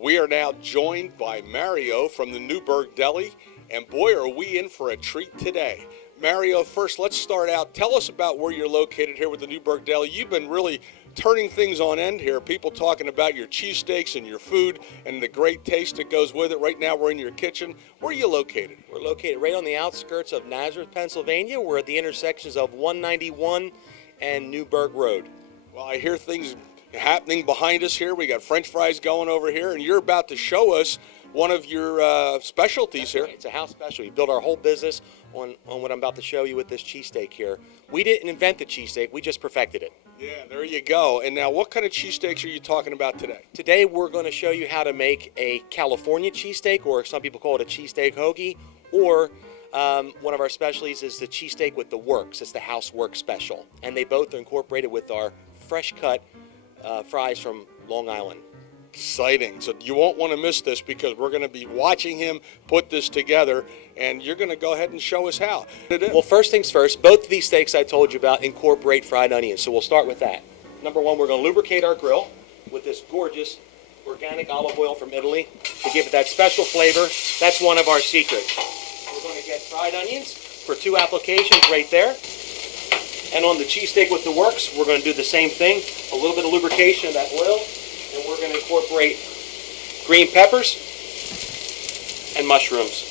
We are now joined by Mario from the Newburg Deli, and boy, are we in for a treat today. Mario, first, let's start out. Tell us about where you're located here with the Newburg Deli. You've been really turning things on end here. People talking about your cheesesteaks and your food and the great taste that goes with it. Right now, we're in your kitchen. Where are you located? We're located right on the outskirts of Nazareth, Pennsylvania. We're at the intersections of 191 and Newburg Road. Well, I hear things happening behind us here. We got French fries going over here, and you're about to show us one of your specialties here. Right. It's a house special. We built our whole business on what I'm about to show you with this cheesesteak here. We didn't invent the cheesesteak, we just perfected it. Yeah, there you go. And now what kind of cheesesteaks are you talking about today? Today we're going to show you how to make a California cheesesteak, or some people call it a cheesesteak hoagie, or one of our specialties is the cheesesteak with the works. It's the house work special. And they both are incorporated with our fresh cut fries from Long Island. Exciting. So you won't want to miss this because we're going to be watching him put this together, and you're going to go ahead and show us how. Well, first things first, both of these steaks I told you about incorporate fried onions, so we'll start with that. Number one, we're going to lubricate our grill with this gorgeous organic olive oil from Italy to give it that special flavor. That's one of our secrets. We're going to get fried onions for 2 applications right there. And on the cheesesteak with the works, we're going to do the same thing, a little bit of lubrication of that oil. And we're going to incorporate green peppers and mushrooms.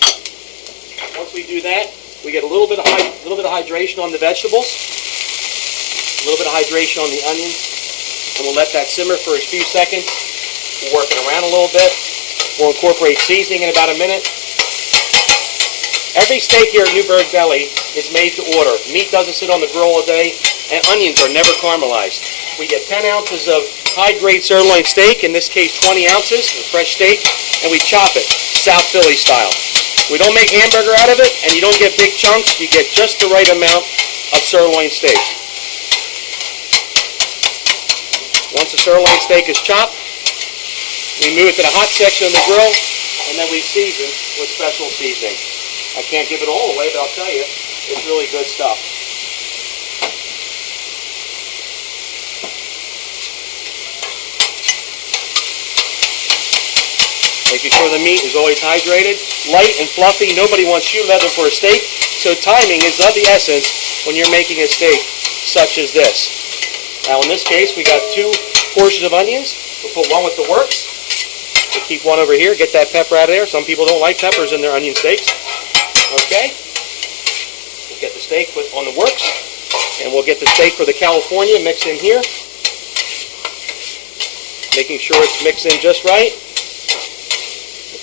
Once we do that, we get a little bit of hydration on the vegetables, a little bit of hydration on the onions, and we'll let that simmer for a few seconds. We'll work it around a little bit. We'll incorporate seasoning in about a minute. Every steak here at Newburg Deli is made to order. Meat doesn't sit on the grill all day, and onions are never caramelized. We get 10 ounces of high-grade sirloin steak, in this case 20 ounces of fresh steak, and we chop it South Philly style. We don't make hamburger out of it, and you don't get big chunks. You get just the right amount of sirloin steak. Once the sirloin steak is chopped, we move it to the hot section of the grill, and then we season with special seasoning. I can't give it all away, but I'll tell you, it's really good stuff. Making sure the meat is always hydrated, light and fluffy. Nobody wants shoe leather for a steak, so timing is of the essence when you're making a steak such as this. Now in this case, we got 2 portions of onions. We'll put one with the works. We'll keep one over here, get that pepper out of there. Some people don't like peppers in their onion steaks. Okay, we'll get the steak on the works, and we'll get the steak for the California mixed in here. Making sure it's mixed in just right.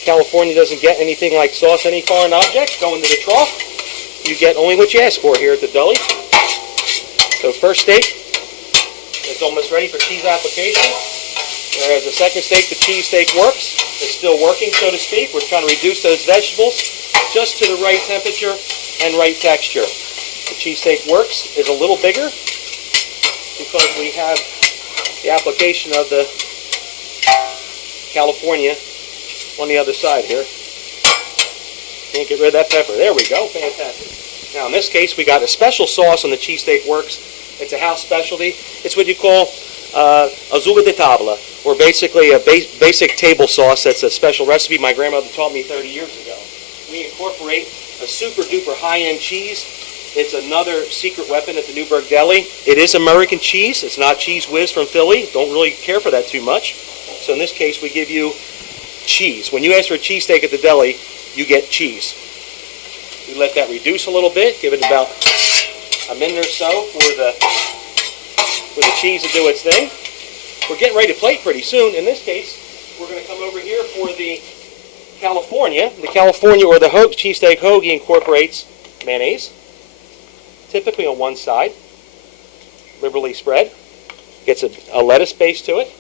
California doesn't get anything like sauce, any foreign objects. Go into the trough. You get only what you ask for here at the deli. So first steak, it's almost ready for cheese application. Whereas the second steak, the cheesesteak works. It's still working, so to speak. We're trying to reduce those vegetables just to the right temperature and right texture. The cheesesteak works is a little bigger because we have the application of the California on the other side here. Can't get rid of that pepper. There we go. Fantastic. Now in this case, we got a special sauce on the cheesesteak works. It's a house specialty. It's what you call azula de tabla, or basically a basic table sauce. That's a special recipe my grandmother taught me 30 years ago. We incorporate a super duper high-end cheese. It's another secret weapon at the Newburg Deli. It is American cheese. It's not Cheese Whiz from Philly. Don't really care for that too much. So in this case, we give you cheese. When you ask for a cheesesteak at the deli, you get cheese. We let that reduce a little bit, give it about a minute or so for the cheese to do its thing. We're getting ready to plate pretty soon. In this case, we're going to come over here for the California. The California, or the cheesesteak hoagie, incorporates mayonnaise, typically on one side, liberally spread. Gets a lettuce base to it,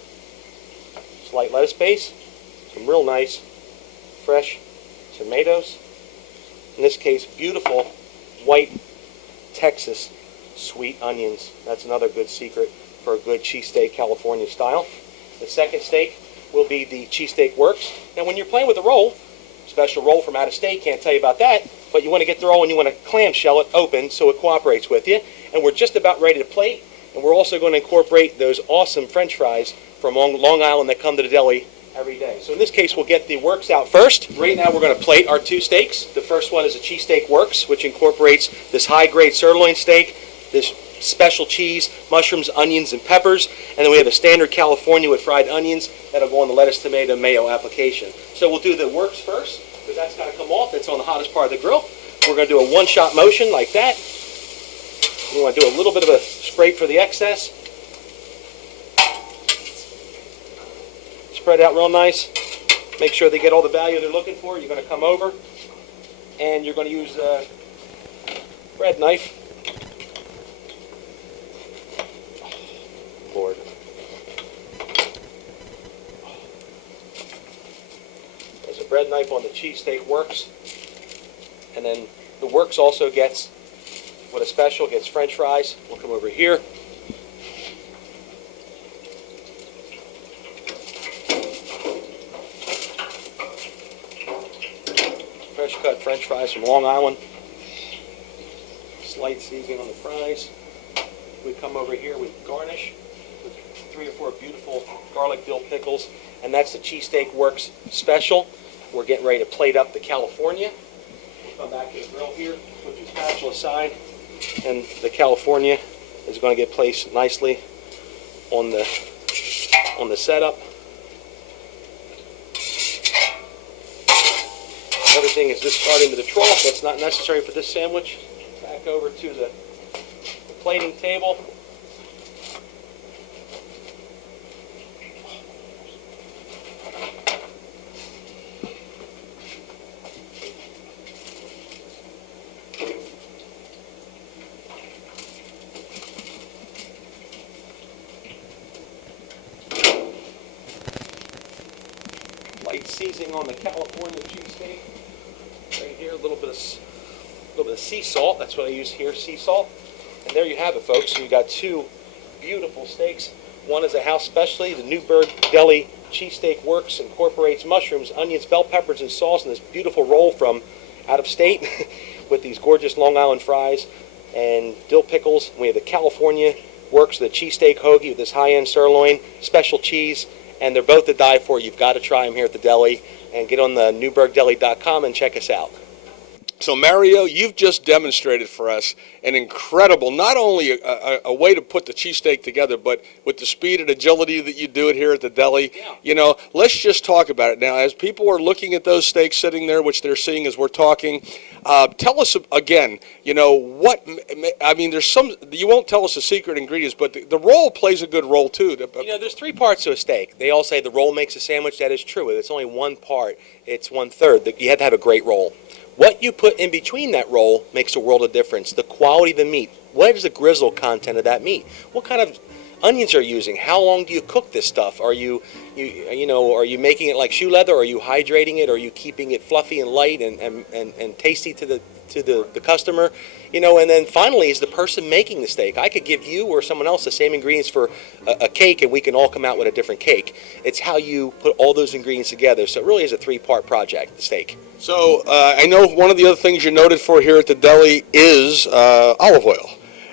slight lettuce base. Some real nice fresh tomatoes. In this case, beautiful white Texas sweet onions. That's another good secret for a good cheesesteak California style. The second steak will be the cheesesteak works. Now when you're playing with a roll, special roll from out of state, can't tell you about that, but you want to get the roll and you want to clamshell it open so it cooperates with you. And we're just about ready to plate, and we're also going to incorporate those awesome French fries from Long Island that come to the deli every day. So in this case, we'll get the works out first. Right now, we're going to plate our 2 steaks. The first one is a cheesesteak works, which incorporates this high-grade sirloin steak, this special cheese, mushrooms, onions, and peppers, and then we have a standard California with fried onions that'll go on the lettuce, tomato, mayo application. So we'll do the works first, because that's got to come off. It's on the hottest part of the grill. We're going to do a one-shot motion like that. We want to do a little bit of a scrape for the excess. Spread out real nice. Make sure they get all the value they're looking for. You're going to come over, and you're going to use a bread knife. Lord. There's a bread knife on the cheesesteak works. And then the works also gets, what a special, gets French fries. We'll come over here. Fresh cut French fries from Long Island. Slight seasoning on the fries. We come over here with garnish with 3 or 4 beautiful garlic dill pickles, and that's the cheesesteak works special. We're getting ready to plate up the California. We'll come back to the grill here, put your spatula aside, and the California is going to get placed nicely on the setup. Everything is discarded into the trough. That's not necessary for this sandwich. Back over to the plating table. Light seasoning on the California cheesesteak. Right here, a little bit of sea salt. That's what I use here, sea salt. And there you have it, folks. So you got 2 beautiful steaks. One is a house specialty. The Newburg Deli Cheesesteak Works incorporates mushrooms, onions, bell peppers, and sauce in this beautiful roll from out of state with these gorgeous Long Island fries and dill pickles. We have the California Works, the cheesesteak hoagie with this high-end sirloin, special cheese, and they're both to die for. You've got to try them here at the deli, and get on the NewburgDeli.com and check us out. So Mario, you've just demonstrated for us an incredible, not only a way to put the cheesesteak together, but with the speed and agility that you do it here at the deli. Yeah. You know, let's just talk about it now. As people are looking at those steaks sitting there, which they're seeing as we're talking, tell us again, you know, what, I mean, there's some, you won't tell us the secret ingredients, but the roll plays a good role too. You know, there's 3 parts to a steak. They all say the roll makes a sandwich. That is true. It's only one part. It's 1/3. You have to have a great roll. What you put in between that roll makes a world of difference. The quality of the meat. What is the grizzle content of that meat? What kind of onions are you using? How long do you cook this stuff? Are you are you making it like shoe leather? Are you hydrating it? Are you keeping it fluffy and light and tasty to the customer? You know, and then finally is the person making the steak. I could give you or someone else the same ingredients for a cake, and we can all come out with a different cake. It's how you put all those ingredients together. So it really is a 3-part project, the steak. So I know one of the other things you're noted for here at the deli is olive oil.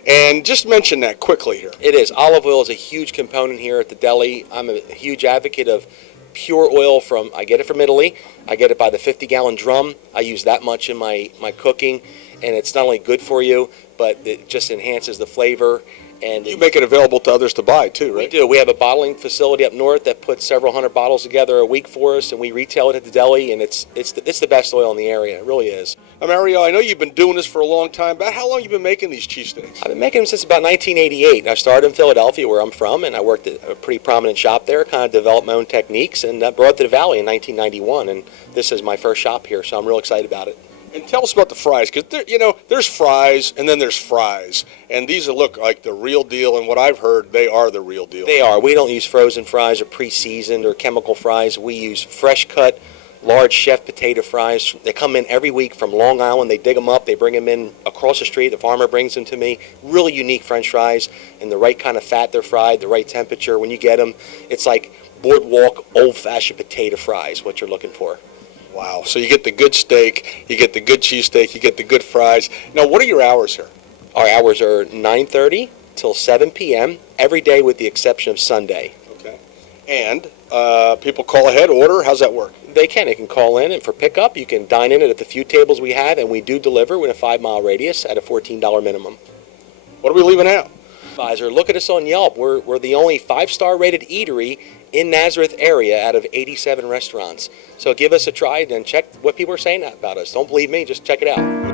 And just mention that quickly here. It is. Olive oil is a huge component here at the deli. I'm a huge advocate of pure oil I get it from Italy. I get it by the 50-gallon drum. I use that much in my cooking, and it's not only good for you, but it just enhances the flavor. And you make it available to others to buy too, right? We do. We have a bottling facility up north that puts several hundred bottles together a week for us, and we retail it at the deli, and it's the best oil in the area. It really is. Mario, I know you've been doing this for a long time. About how long have you been making these cheesesteaks? I've been making them since about 1988. I started in Philadelphia, where I'm from, and I worked at a pretty prominent shop there, kind of developed my own techniques, and brought it to the Valley in 1991, and this is my first shop here, so I'm real excited about it. And tell us about the fries, because there's fries and then there's fries, and these look like the real deal. And what I've heard, they are the real deal. They are. We don't use frozen fries or pre-seasoned or chemical fries. We use fresh cut, large chef potato fries. They come in every week from Long Island. They dig them up. They bring them in across the street. The farmer brings them to me. Really unique French fries, and the right kind of fat they're fried, the right temperature. When you get them, it's like boardwalk old-fashioned potato fries. What you're looking for. Wow. So you get the good steak, you get the good cheesesteak, you get the good fries. Now, what are your hours here? Our hours are 9:30 till 7 p.m. every day with the exception of Sunday. Okay. And People call ahead, order. How's that work? They can. They can call in, and for pickup, you can dine in at the few tables we have, and we do deliver within a 5-mile radius at a $14 minimum. What are we leaving out? Advisor, look at us on Yelp. We're the only 5-star rated eatery in Nazareth area out of 87 restaurants. So give us a try and check what people are saying about us. Don't believe me, just check it out.